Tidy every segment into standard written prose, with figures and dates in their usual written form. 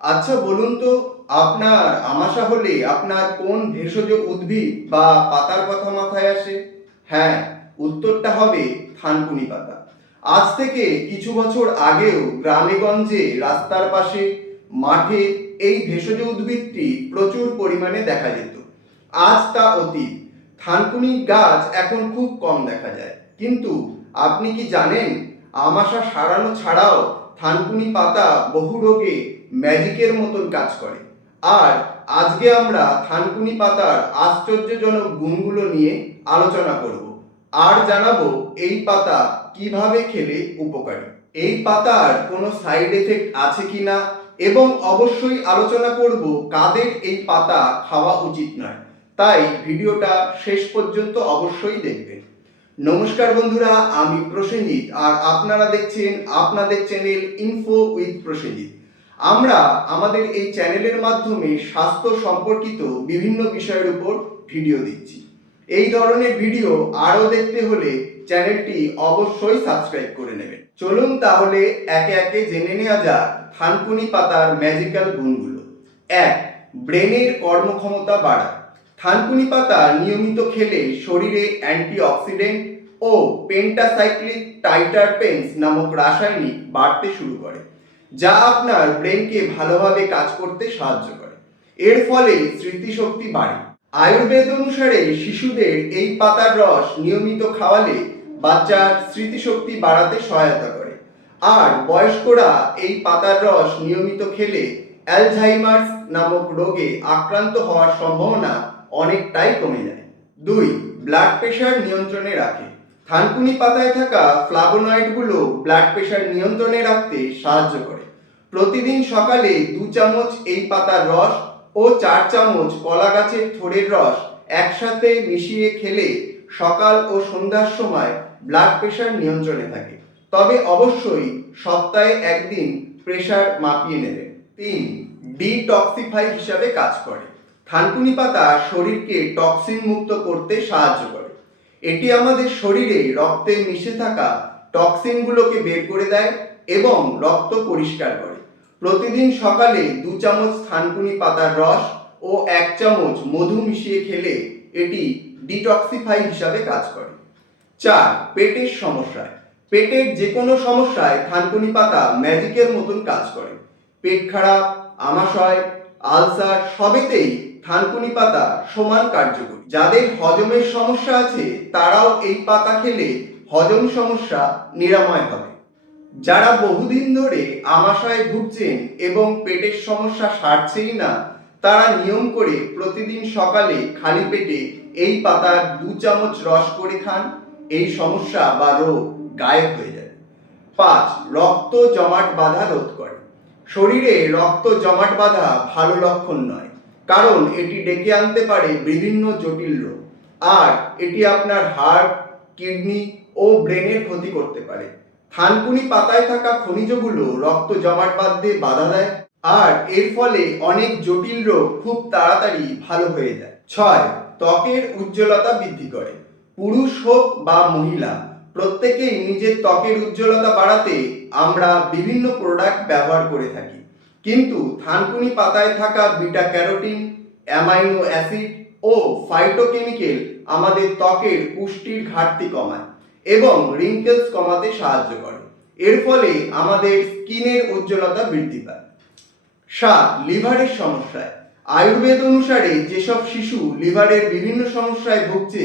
আচ্ছা বলুন তো, আপনার আমাশা হলে আপনার কোন ভেষজ উদ্ভিদ বা পাতার কথা মাথায় আসে? হ্যাঁ, উত্তরটা হবে থানকুনি পাতা। আজ থেকে কিছু বছর আগেও গ্রামেগঞ্জে রাস্তার পাশে মাঠে এই ভেষজ উদ্ভিদটি প্রচুর পরিমাণে দেখা যেত। আজ তা অতীত। থানকুনি গাছ এখন খুব কম দেখা যায়, কিন্তু আপনি কি জানেন আমাশা সারানো ছাড়াও থানকুনি পাতা বহু রোগে ম্যাজিকের মতন কাজ করে। আর আজকে আমরা থানকুনি পাতার আশ্চর্যজনক গুণগুলো নিয়ে আলোচনা করব আর জানাবো এই পাতা কিভাবে খেলে উপকারী, এই পাতার কোনো সাইড এফেক্ট আছে কিনা, এবং অবশ্যই আলোচনা করব কাদের এই পাতা খাওয়া উচিত নয়। তাই ভিডিওটা শেষ পর্যন্ত অবশ্যই দেখবেন। নমস্কার বন্ধুরা, আমি প্রসেনজিৎ আর আপনারা দেখছেন আপনাদের চ্যানেল ইনফো উইথ প্রসেনজিৎ। আমরা আমাদের এই চ্যানেলের মাধ্যমে স্বাস্থ্য সম্পর্কিত বিভিন্ন বিষয়ের উপর ভিডিও দিচ্ছি। এই ধরনের ভিডিও আরও দেখতে হলে চ্যানেলটি অবশ্যই সাবস্ক্রাইব করে নেবেন। চলুন তাহলে একে একে জেনে নেওয়া যাক থানকুনি পাতার ম্যাজিক্যাল গুণগুলো। 1. ব্রেনের কর্মক্ষমতা বাড়ায়। থানকুনি পাতা নিয়মিত খেলে শরীরে অ্যান্টিঅক্সিডেন্ট ও পেন্টাসাইক্লিক টাইটারপেনস নামক রাসায়নিক বাড়তে শুরু করে, যা আপনার ব্রেনকে ভালোভাবে কাজ করতে সাহায্য করে। এর ফলে স্মৃতিশক্তি বাড়ে। আয়ুর্বেদ অনুসারে শিশুদের এই পাতার রস নিয়মিত খাওয়ালে বাচ্চার স্মৃতিশক্তি বাড়াতে সহায়তা করে, আর বয়স্করা এই পাতার রস নিয়মিত খেলে অ্যালঝাইমার্স নামক রোগে আক্রান্ত হওয়ার সম্ভাবনা অনেকটাই কমে যায়। 2. ব্লাড প্রেশার নিয়ন্ত্রণে রাখে। থানকুনি পাতায় থাকা ফ্লাভোনয়েডগুলো ব্লাড প্রেশার নিয়ন্ত্রণে রাখতে সাহায্য করে। প্রতিদিন সকালে 2 চামচ এই পাতার রস ও 4 চামচ কলা গাছের থোড়ের রস একসাথে মিশিয়ে খেলে সকাল ও সন্ধ্যার সময় ব্লাড প্রেশার নিয়ন্ত্রণে থাকে। তবে অবশ্যই সপ্তাহে একদিন প্রেশার মাপিয়ে নেবেন। 3. ডিটক্সিফাই হিসাবে কাজ করে। থানকুনি পাতা শরীরকে টক্সিন মুক্ত করতে সাহায্য করে। এটি আমাদের শরীরে রক্তে মিশে থাকা টক্সিনগুলোকে বের করে দেয় এবং রক্ত পরিষ্কার করে। প্রতিদিন সকালে 2 চামচ থানকুনি পাতার রস ও 1 চামচ মধু মিশিয়ে খেলে এটি ডিটক্সিফাই হিসাবে কাজ করে। 4. পেটের সমস্যায়। পেটের যে কোনো সমস্যায় থানকুনি পাতা ম্যাজিকের মতন কাজ করে। পেট খারাপ, আমাশয়, আলসার সবেতেই থানকুনি পাতা সমান কার্যকরী। যাদের হজমের সমস্যা আছে তারাও এই পাতা খেলে হজম সমস্যা নিরাময় হবে। যারা বহুদিন ধরে আমাশয়ে ভুগছেন এবং পেটের সমস্যা সারছেই না, তারা নিয়ম করে প্রতিদিন সকালে খালি পেটে এই পাতার 2 চামচ রস করে খান, এই সমস্যা বা রোগ গায়েব হয়ে যাবে। 5. রক্ত জমাট বাঁধা রোধ করে। শরীরে রক্ত জমাট বাঁধা ভালো লক্ষণ নয়, কারণ এটি ডেকে আনতে পারে বিভিন্ন জটিল রোগ, আর এটি আপনার হার্ট, কিডনি ও ব্রেনের ক্ষতি করতে পারে। থানকুনি পাতায় থাকা খনিজগুলো রক্ত জমাট বাঁধতে বাধা দেয়, আর এর ফলে অনেক জটিল রোগ খুব তাড়াতাড়ি ভালো হয়ে যায়। 6. ত্বকের উজ্জ্বলতা বৃদ্ধি করে। পুরুষ হোক বা মহিলা, প্রত্যেকেই নিজের ত্বকের উজ্জ্বলতা বাড়াতে আমরা বিভিন্ন প্রোডাক্ট ব্যবহার করে থাকি, কিন্তু থানকুনি পাতায় থাকা বিটা ক্যারোটিন, অ্যামাইনো অ্যাসিড ও ফাইটোকেমিক্যাল আমাদের ত্বকের পুষ্টির ঘাটতি কমায় এবং রিঙ্কেলস কমাতে সাহায্য করে। এর ফলে আমাদের স্কিনের উজ্জ্বলতা বৃদ্ধি পায়। 7. লিভারের সমস্যায়। আয়ুর্বেদ অনুসারে যেসব শিশু লিভারের বিভিন্ন সমস্যায় ভুগছে,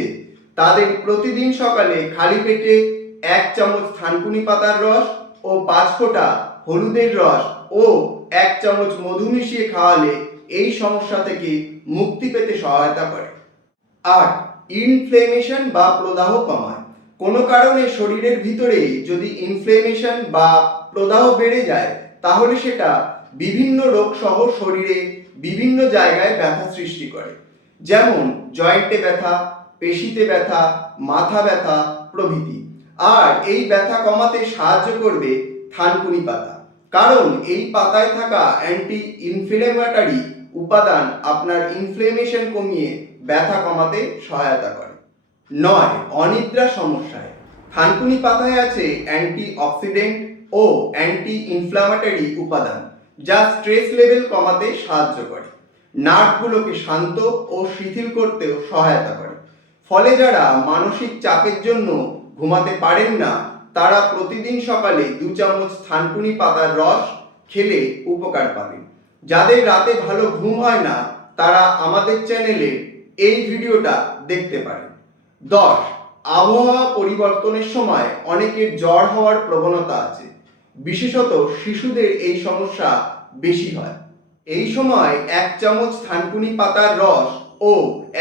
তাদের প্রতিদিন সকালে খালি পেটে 1 চামচ থানকুনি পাতার রস ও 5 ফোঁটা হলুদের রস ও 1 চামচ মধু মিশিয়ে খাওয়ালে এই সমস্যা থেকে মুক্তি পেতে সহায়তা করে। 8. ইনফ্লেমেশন বা প্রদাহ কমায়। কোনো কারণে শরীরের ভিতরে যদি ইনফ্লেমেশন বা প্রদাহ বেড়ে যায়, তাহলে সেটা বিভিন্ন রোগ সহ শরীরে বিভিন্ন জায়গায় ব্যথা সৃষ্টি করে, যেমন জয়েন্টে ব্যথা, পেশিতে ব্যথা, মাথা ব্যথা প্রভৃতি। আর এই ব্যথা কমাতে সাহায্য করবে থানকুনি পাতা, কারণ এই পাতায় থাকা অ্যান্টি ইনফ্লেমেটরি উপাদান আপনার ইনফ্লেমেশন কমিয়ে ব্যথা কমাতে সহায়তা করে। 9. অনিদ্রা সমস্যায়। থানকুনি পাতায় আছে অ্যান্টি অক্সিডেন্ট ও অ্যান্টি ইনফ্ল্যামেটরি উপাদান, যা স্ট্রেস লেভেল কমাতে সাহায্য করে, নার্ভগুলোকে শান্ত ও শিথিল করতেও সহায়তা করে। ফলে যারা মানসিক চাপের জন্য ঘুমাতে পারেন না তারা প্রতিদিন সকালে 2 চামচ থানকুনি পাতার রস খেলে উপকার পাবেন। যাদের রাতে ভালো ঘুম হয় না তারা আমাদের চ্যানেলে এই ভিডিওটা দেখতে পারেন। 10. আবহাওয়া পরিবর্তনের সময় অনেকের জ্বর হওয়ার প্রবণতা আছে, বিশেষত শিশুদের এই সমস্যা বেশি হয়। এই সময় 1 চামচ থানকুনি পাতার রস ও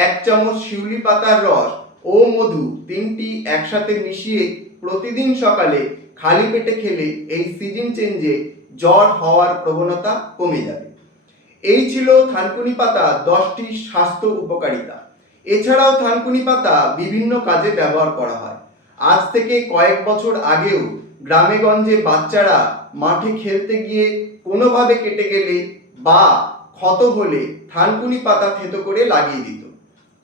1 চামচ শিউলি পাতার রস ও মধু 3টি একসাথে মিশিয়ে প্রতিদিন সকালে খালি পেটে খেলে এই সিজন চেঞ্জে জ্বর হওয়ার প্রবণতা কমে যাবে। এই ছিল থানকুনি পাতা 10টি স্বাস্থ্য উপকারিতা। এছাড়াও থানকুনি পাতা বিভিন্ন কাজে ব্যবহার করা হয়। আজ থেকে কয়েক বছর আগেও গ্রামেগঞ্জে বাচ্চারা মাঠে খেলতে গিয়ে কোনোভাবে কেটে গেলে বা ক্ষত হলে থানকুনি পাতা থেতো করে লাগিয়ে দিত,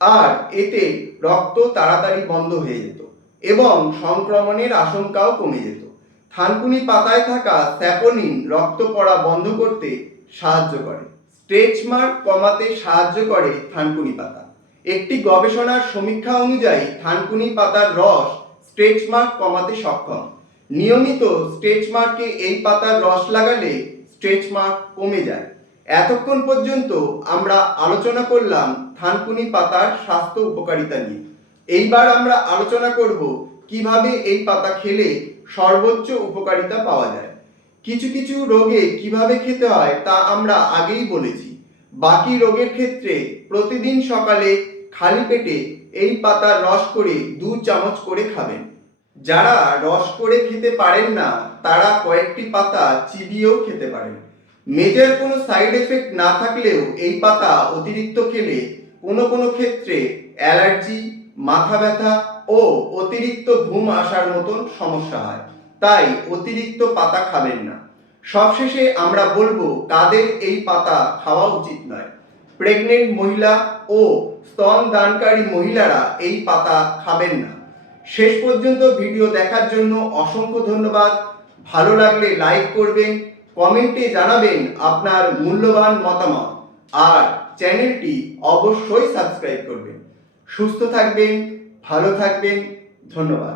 আর এতে রক্ত তাড়াতাড়ি বন্ধ হয়ে যেত এবং সংক্রমণের আশঙ্কাও কমে যেত। থানকুনি পাতায় থাকা স্যাপোনিন রক্ত পড়া বন্ধ করতে সাহায্য করে। স্ট্রেচ মার্ক কমাতে সাহায্য করে থানকুনি পাতা। একটি গবেষণার সমীক্ষা অনুযায়ী থানকুনি পাতার রস স্ট্রেচ মার্ক কমাতে সক্ষম। নিয়মিত স্ট্রেচ মার্কে এই পাতার রস লাগালে স্ট্রেচ মার্ক কমে যায়। এতক্ষণ পর্যন্ত আমরা আলোচনা করলাম থানকুনি পাতার স্বাস্থ্য উপকারিতা নিয়ে। এইবার আমরা আলোচনা করব কিভাবে এই পাতা খেলে সর্বোচ্চ উপকারিতা পাওয়া যায়। কিছু কিছু রোগে কিভাবে খেতে হয় তা আমরা আগেই বলেছি। বাকি রোগের ক্ষেত্রে প্রতিদিন সকালে খালি পেটে এই পাতার রস করে 2 চামচ করে খাবেন। যারা রস করে খেতে পারেন না তারা কয়েকটি পাতা চিবিয়েও খেতে পারেন। মেজর কোনো সাইড এফেক্ট না থাকলেও এই পাতা অতিরিক্ত খেলে কোনো ক্ষেত্রে অ্যালার্জি, মাথা ব্যথা ও অতিরিক্ত ঘুম আসার মতন সমস্যা হয়, তাই অতিরিক্ত পাতা খাবেন না। সবশেষে আমরা বলবো কাদের এই পাতা খাওয়া উচিত নয়। প্রেগনেন্ট মহিলা ও স্তন দানকারী মহিলারা এই পাতা খাবেন না। শেষ পর্যন্ত ভিডিও দেখার জন্য অসংখ্য ধন্যবাদ। ভালো লাগলে লাইক করবেন, কমেন্টে জানাবেন আপনার মূল্যবান মতামত, আর চ্যানেলটি অবশ্যই সাবস্ক্রাইব করবেন। সুস্থ থাকবেন, ভালো থাকবেন, ধন্যবাদ।